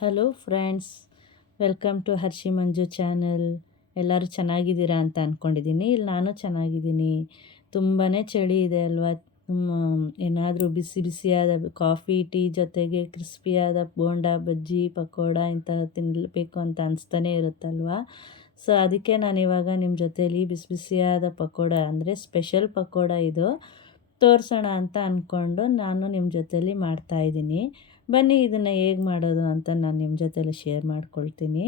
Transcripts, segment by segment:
Hello friends, welcome to Harshi Manju channel. ಎಲ್ಲರೂ ಚೆನ್ನಾಗಿದ್ದೀರಾ ಅಂತ ಅಂದ್ಕೊಂಡಿದ್ದೀನಿ. ಇಲ್ಲಿ ನಾನು ಚೆನ್ನಾಗಿದ್ದೀನಿ. ತುಂಬಾ ಚಳಿ ಇದೆ ಅಲ್ವಾ. ಏನಾದರೂ ಬಿಸಿ ಬಿಸಿಯಾದ ಕಾಫಿ ಟೀ ಜೊತೆಗೆ ಕ್ರಿಸ್ಪಿಯಾದ ಬೋಂಡಾ ಬಜ್ಜಿ ಪಕೋಡ ಇಂಥ ತಿನ್ನಬೇಕು ಅಂತ ಅನಿಸ್ತಾನೆ ಇರುತ್ತಲ್ವ. ಸೊ ಅದಕ್ಕೆ ನಾನಿವಾಗ ನಿಮ್ಮ ಜೊತೇಲಿ ಬಿಸಿ ಬಿಸಿಯಾದ ಪಕೋಡ ಅಂದರೆ ಸ್ಪೆಷಲ್ ಪಕೋಡ ಇದು ತೋರಿಸೋಣ ಅಂತ ಅಂದ್ಕೊಂಡು ನಾನು ನಿಮ್ಮ ಜೊತೇಲಿ ಮಾಡ್ತಾಯಿದ್ದೀನಿ. ಬನ್ನಿ ಇದನ್ನು ಹೇಗೆ ಮಾಡೋದು ಅಂತ ನಾನು ನಿಮ್ಮ ಜೊತೆಲಿ ಶೇರ್ ಮಾಡ್ಕೊಳ್ತೀನಿ.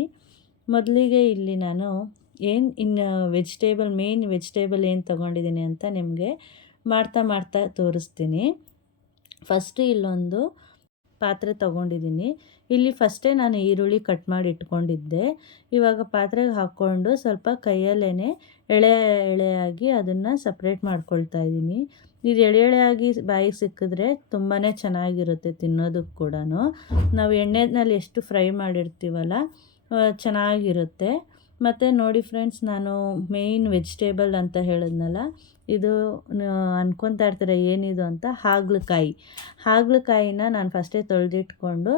ಮೊದಲಿಗೆ ಇಲ್ಲಿ ನಾನು ಮೇನ್ ವೆಜಿಟೇಬಲ್ ಏನು ತೊಗೊಂಡಿದ್ದೀನಿ ಅಂತ ನಿಮಗೆ ಮಾಡ್ತಾ ತೋರಿಸ್ತೀನಿ. ಫಸ್ಟು ಇಲ್ಲೊಂದು ಪಾತ್ರೆ ತೊಗೊಂಡಿದ್ದೀನಿ. ಇಲ್ಲಿ ಫಸ್ಟೇ ನಾನು ಈರುಳ್ಳಿ ಕಟ್ ಮಾಡಿ ಇಟ್ಕೊಂಡಿದ್ದೆ. ಇವಾಗ ಪಾತ್ರೆಗೆ ಹಾಕ್ಕೊಂಡು ಸ್ವಲ್ಪ ಕೈಯಲ್ಲೇ ಎಳೆಯಾಗಿ ಅದನ್ನು ಸಪ್ರೇಟ್ ಮಾಡ್ಕೊಳ್ತಾ ಇದ್ದೀನಿ. ಇದು ಎಳೆಯಾಗಿ ಬಾಯಿಗೆ ಸಿಕ್ಕಿದ್ರೆ ತುಂಬಾ ಚೆನ್ನಾಗಿರುತ್ತೆ ತಿನ್ನೋದಕ್ಕೆ ಕೂಡ. ನಾವು ಎಣ್ಣೆನಲ್ಲಿ ಎಷ್ಟು ಫ್ರೈ ಮಾಡಿರ್ತೀವಲ್ಲ ಚೆನ್ನಾಗಿರುತ್ತೆ. ಮತ್ತು ನೋಡಿ ಫ್ರೆಂಡ್ಸ್, ನಾನು ಮೇಯ್ನ್ ವೆಜಿಟೇಬಲ್ ಅಂತ ಹೇಳಿದ್ನಲ್ಲ, ಇದು ಅನ್ಕೊತಾ ಇರ್ತೀರ ಏನಿದು ಅಂತ. ಹಾಗಲಕಾಯಿನ ನಾನು ಫಸ್ಟೇ ತೊಳೆದಿಟ್ಕೊಂಡು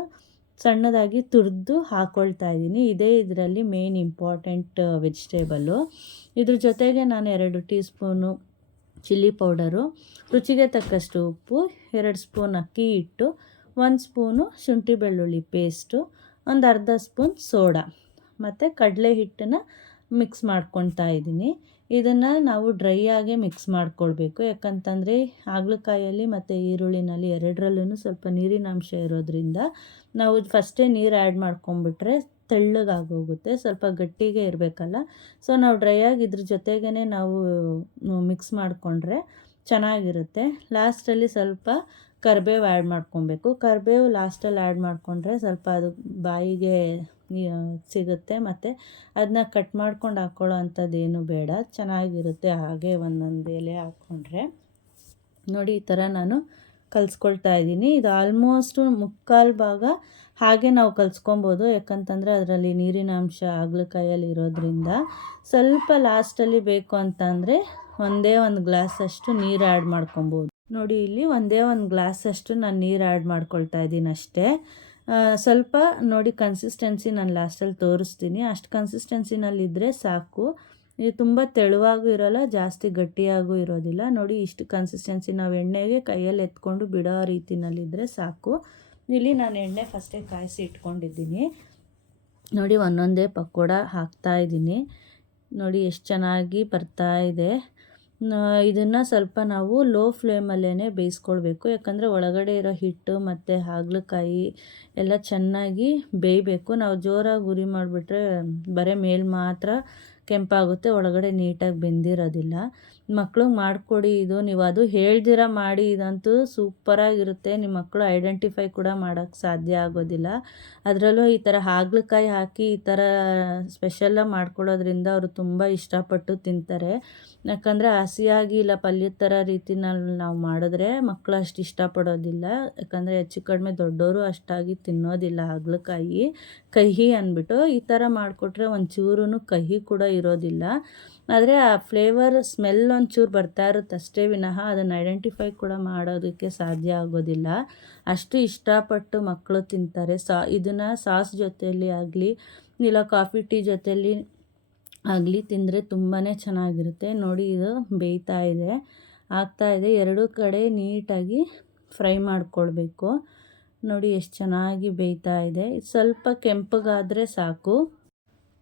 ಸಣ್ಣದಾಗಿ ತುರಿದು ಹಾಕ್ಕೊಳ್ತಾ ಇದ್ದೀನಿ. ಇದೇ ಇದರಲ್ಲಿ ಮೇನ್ ಇಂಪಾರ್ಟೆಂಟ್ ವೆಜಿಟೇಬಲ್ಲು. ಇದ್ರ ಜೊತೆಗೆ ನಾನು 2 ಟೀ ಸ್ಪೂನು ಚಿಲ್ಲಿ ಪೌಡರು, ರುಚಿಗೆ ತಕ್ಕಷ್ಟು ಉಪ್ಪು, 2 ಸ್ಪೂನ್ ಅಕ್ಕಿ ಹಿಟ್ಟು, 1 ಸ್ಪೂನು ಶುಂಠಿ ಬೆಳ್ಳುಳ್ಳಿ ಪೇಸ್ಟು, ಒಂದು ಅರ್ಧ ಸ್ಪೂನ್ ಸೋಡಾ ಮತ್ತು ಕಡಲೆ ಹಿಟ್ಟನ್ನು ಮಿಕ್ಸ್ ಮಾಡ್ಕೊತಾ ಇದ್ದೀನಿ. ಇದನ್ನು ನಾವು ಡ್ರೈ ಆಗೇ ಮಿಕ್ಸ್ ಮಾಡ್ಕೊಳ್ಬೇಕು. ಯಾಕಂತಂದರೆ ಹಾಗಲಕಾಯಲ್ಲಿ ಮತ್ತು ಈರುಳ್ಳಿನಲ್ಲಿ ಎರಡರಲ್ಲೂ ಸ್ವಲ್ಪ ನೀರಿನ ಅಂಶ ಇರೋದ್ರಿಂದ ನಾವು ಫಸ್ಟೇ ನೀರು ಆ್ಯಡ್ ಮಾಡ್ಕೊಂಬಿಟ್ರೆ ತೆಳ್ಳಗಾಗೋಗುತ್ತೆ, ಸ್ವಲ್ಪ ಗಟ್ಟಿಗೆ ಇರಬೇಕಲ್ಲ. ಸೊ ನಾವು ಡ್ರೈ ಆಗಿ ಇದ್ರ ಜೊತೆಗೇ ನಾವು ಮಿಕ್ಸ್ ಮಾಡಿಕೊಂಡ್ರೆ ಚೆನ್ನಾಗಿರುತ್ತೆ. ಲಾಸ್ಟಲ್ಲಿ ಸ್ವಲ್ಪ ಕರಿಬೇವು ಆ್ಯಡ್ ಮಾಡ್ಕೊಬೇಕು. ಕರಿಬೇವು ಲಾಸ್ಟಲ್ಲಿ ಆ್ಯಡ್ ಮಾಡಿಕೊಂಡ್ರೆ ಸ್ವಲ್ಪ ಅದು ಬಾಯಿಗೆ ಸಿಗುತ್ತೆ. ಮತ್ತು ಅದನ್ನ ಕಟ್ ಮಾಡ್ಕೊಂಡು ಹಾಕ್ಕೊಳ್ಳೋ ಅಂಥದ್ದೇನು ಬೇಡ, ಚೆನ್ನಾಗಿರುತ್ತೆ ಹಾಗೆ ಒಂದೊಂದು ಎಲೆ ಹಾಕ್ಕೊಂಡ್ರೆ. ನೋಡಿ ಈ ಥರ ನಾನು ಕಲಿಸ್ಕೊಳ್ತಾ ಇದ್ದೀನಿ. ಇದು ಆಲ್ಮೋಸ್ಟು ಮುಕ್ಕಾಲು ಭಾಗ ಹಾಗೆ ನಾವು ಕಲಿಸ್ಕೊಬೋದು. ಯಾಕಂತಂದರೆ ಅದರಲ್ಲಿ ನೀರಿನ ಅಂಶ ಹಾಗಲಕಾಯಲ್ಲಿ ಇರೋದ್ರಿಂದ. ಸ್ವಲ್ಪ ಲಾಸ್ಟಲ್ಲಿ ಬೇಕು ಅಂತಂದರೆ ಒಂದೇ ಒಂದು ಗ್ಲಾಸಷ್ಟು ನೀರು ಆ್ಯಡ್ ಮಾಡ್ಕೊಬೋದು. ನೋಡಿ ಇಲ್ಲಿ ಒಂದೇ ಒಂದು ಗ್ಲಾಸಷ್ಟು ನಾನು ನೀರು ಆ್ಯಡ್ ಮಾಡ್ಕೊಳ್ತಾ ಇದ್ದೀನಿ ಅಷ್ಟೇ. ಸ್ವಲ್ಪ ನೋಡಿ ಕನ್ಸಿಸ್ಟೆನ್ಸಿ ನಾನು ಲಾಸ್ಟಲ್ಲಿ ತೋರಿಸ್ತೀನಿ. ಅಷ್ಟು ಕನ್ಸಿಸ್ಟೆನ್ಸಿನಲ್ಲಿದ್ದರೆ ಸಾಕು. ಇದು ತುಂಬ ತೆಳುವಾಗೂ ಇರೋಲ್ಲ, ಜಾಸ್ತಿ ಗಟ್ಟಿಯಾಗೂ ಇರೋದಿಲ್ಲ. ನೋಡಿ ಇಷ್ಟು ಕನ್ಸಿಸ್ಟೆನ್ಸಿ ನಾವು ಎಣ್ಣೆಗೆ ಕೈಯಲ್ಲಿ ಎತ್ಕೊಂಡು ಬಿಡೋ ರೀತಿಯಲ್ಲಿದ್ದರೆ ಸಾಕು. ಇಲ್ಲಿ ನಾನು ಎಣ್ಣೆ ಫಸ್ಟೇ ಕಾಯಿಸಿ ಇಟ್ಕೊಂಡಿದ್ದೀನಿ. ನೋಡಿ ಒಂದೊಂದೇ ಪಕೋಡ ಹಾಕ್ತಾಯಿದ್ದೀನಿ. ನೋಡಿ ಎಷ್ಟು ಚೆನ್ನಾಗಿ ಬರ್ತಾ ಇದೆ. ಇದನ್ನು ಸ್ವಲ್ಪ ನಾವು ಲೋ ಫ್ಲೇಮಲ್ಲೇ ಬೇಯಿಸ್ಕೊಳ್ಬೇಕು. ಯಾಕಂದರೆ ಒಳಗಡೆ ಇರೋ ಹಿಟ್ಟು ಮತ್ತು ಹಾಗಲಕಾಯಿ ಎಲ್ಲ ಚೆನ್ನಾಗಿ ಬೇಯಬೇಕು. ನಾವು ಜೋರಾಗಿ ಉರಿ ಮಾಡಿಬಿಟ್ರೆ ಬರೀ ಮೇಲೆ ಮಾತ್ರ ಕೆಂಪಾಗುತ್ತೆ, ಒಳಗಡೆ ನೀಟಾಗಿ ಬೆಂದಿರೋದಿಲ್ಲ. ಮಕ್ಳಿಗೆ ಮಾಡಿಕೊಡಿ ಇದು. ನೀವು ಅದು ಹೇಳ್ದಿರ ಮಾಡಿ, ಇದಂತೂ ಸೂಪರಾಗಿರುತ್ತೆ. ನಿಮ್ಮ ಮಕ್ಕಳು ಐಡೆಂಟಿಫೈ ಕೂಡ ಮಾಡೋಕ್ಕೆ ಸಾಧ್ಯ ಆಗೋದಿಲ್ಲ. ಅದರಲ್ಲೂ ಈ ಥರ ಹಾಗಲಕಾಯಿ ಹಾಕಿ ಈ ಥರ ಸ್ಪೆಷಲಾಗಿ ಮಾಡ್ಕೊಳ್ಳೋದ್ರಿಂದ ಅವರು ತುಂಬ ಇಷ್ಟಪಟ್ಟು ತಿಂತಾರೆ. ಯಾಕಂದರೆ ಹಸಿಯಾಗಿ ಇಲ್ಲ ಪಲ್ಯದ ಥರ ರೀತಿನಲ್ಲಿ ನಾವು ಮಾಡಿದ್ರೆ ಮಕ್ಕಳು ಅಷ್ಟು ಇಷ್ಟಪಡೋದಿಲ್ಲ. ಯಾಕಂದರೆ ಹೆಚ್ಚು ಕಡಿಮೆ ದೊಡ್ಡವರು ಅಷ್ಟಾಗಿ ತಿನ್ನೋದಿಲ್ಲ ಹಾಗಲಕಾಯಿ ಕಹಿ ಅಂದ್ಬಿಟ್ಟು. ಈ ಥರ ಮಾಡಿಕೊಟ್ರೆ ಒಂಚೂರು ಕಹಿ ಕೂಡ ಇರೋದಿಲ್ಲ. ಆದರೆ ಆ ಫ್ಲೇವರ್ ಸ್ಮೆಲ್ ಒಂಚೂರು ಬರ್ತಾ ಇರುತ್ತೆ ಅಷ್ಟೇ ವಿನಃ ಅದನ್ನು ಐಡೆಂಟಿಫೈ ಕೂಡ ಮಾಡೋದಕ್ಕೆ ಸಾಧ್ಯ ಆಗೋದಿಲ್ಲ. ಅಷ್ಟು ಇಷ್ಟಪಟ್ಟು ಮಕ್ಕಳು ತಿಂತಾರೆ. ಇದನ್ನು ಸಾಸ್ ಜೊತೆಯಲ್ಲಿ ಆಗಲಿ ಇಲ್ಲ ಕಾಫಿ ಟೀ ಜೊತೆಯಲ್ಲಿ ಆಗಲಿ ತಿಂದರೆ ತುಂಬಾ ಚೆನ್ನಾಗಿರುತ್ತೆ. ನೋಡಿ ಇದು ಬೇಯ್ತಾ ಇದೆ, ಆಗ್ತಾಯಿದೆ. ಎರಡೂ ಕಡೆ ನೀಟಾಗಿ ಫ್ರೈ ಮಾಡ್ಕೊಳ್ಬೇಕು. ನೋಡಿ ಎಷ್ಟು ಚೆನ್ನಾಗಿ ಬೇಯ್ತಾ ಇದೆ. ಸ್ವಲ್ಪ ಕೆಂಪಗಾದರೆ ಸಾಕು.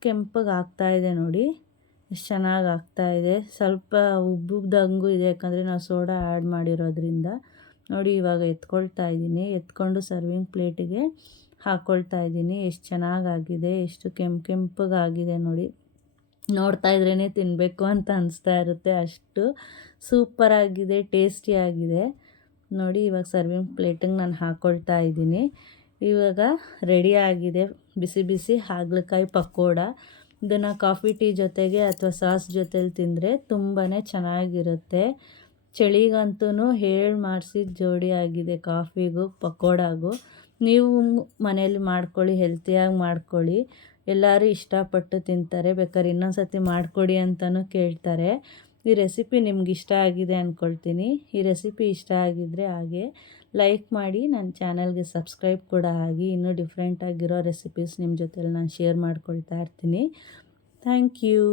ಕೆಂಪಗೆ ಆಗ್ತಾಯಿದೆ ನೋಡಿ, ಎಷ್ಟು ಚೆನ್ನಾಗಿ ಆಗ್ತಾಯಿದೆ. ಸ್ವಲ್ಪ ಉಬ್ಬುದಂಗೂ ಇದೆ, ಯಾಕಂದರೆ ನಾವು ಸೋಡಾ ಆ್ಯಡ್ ಮಾಡಿರೋದ್ರಿಂದ. ನೋಡಿ ಇವಾಗ ಎತ್ಕೊಳ್ತಾ ಇದ್ದೀನಿ. ಎತ್ಕೊಂಡು ಸರ್ವಿಂಗ್ ಪ್ಲೇಟಿಗೆ ಹಾಕ್ಕೊಳ್ತಾ ಇದ್ದೀನಿ. ಎಷ್ಟು ಚೆನ್ನಾಗಾಗಿದೆ, ಎಷ್ಟು ಕೆಂಪಗಾಗಿದೆ ನೋಡಿ. ನೋಡ್ತಾ ಇದ್ರೇ ತಿನ್ನಬೇಕು ಅಂತ ಅನಿಸ್ತಾ ಇರುತ್ತೆ, ಅಷ್ಟು ಸೂಪರಾಗಿದೆ, ಟೇಸ್ಟಿಯಾಗಿದೆ. ನೋಡಿ ಇವಾಗ ಸರ್ವಿಂಗ್ ಪ್ಲೇಟಿಗೆ ನಾನು ಹಾಕ್ಕೊಳ್ತಾ ಇದ್ದೀನಿ. ಇವಾಗ ರೆಡಿಯಾಗಿದೆ ಬಿಸಿ ಬಿಸಿ ಹಾಗಲಕಾಯಿ ಪಕೋಡ. ಇದನ್ನು ಕಾಫಿ ಟೀ ಜೊತೆಗೆ ಅಥವಾ ಸಾಸ್ ಜೊತೆಲಿ ತಿಂದರೆ ತುಂಬಾ ಚೆನ್ನಾಗಿರುತ್ತೆ. ಚಳಿಗಂತೂ ಹೇಳಿ ಮಾಡಿಸಿದ ಜೋಡಿ ಆಗಿದೆ ಕಾಫಿಗೂ ಪಕೋಡಾಗೂ. ನೀವು ಮನೇಲಿ ಮಾಡ್ಕೊಳ್ಳಿ, ಹೆಲ್ತಿಯಾಗಿ ಮಾಡ್ಕೊಳ್ಳಿ. ಎಲ್ಲರೂ ಇಷ್ಟಪಟ್ಟು ತಿಂತಾರೆ. ಬೇಕಾದ್ರೆ ಇನ್ನೊಂದು ಸರ್ತಿ ಮಾಡಿಕೊಡಿ ಅಂತಲೂ ಕೇಳ್ತಾರೆ. ಈ ರೆಸಿಪಿ ನಿಮ್ಗೆ ಇಷ್ಟ ಆಗಿದೆ ಅಂದ್ಕೊಳ್ತೀನಿ. ಈ ರೆಸಿಪಿ ಇಷ್ಟ ಆಗಿದ್ದರೆ ಹಾಗೆ ಲೈಕ್ ಮಾಡಿ, ನನ್ನ ಚಾನಲ್ಗೆ ಸಬ್ಸ್ಕ್ರೈಬ್ ಕೂಡ ಆಗಿ. ಇನ್ನೂ ಡಿಫ್ರೆಂಟಾಗಿರೋ ರೆಸಿಪೀಸ್ ನಿಮ್ಮ ಜೊತೆಲಿ ನಾನು ಶೇರ್ ಮಾಡ್ಕೊಳ್ತಾ ಇರ್ತೀನಿ. Thank you.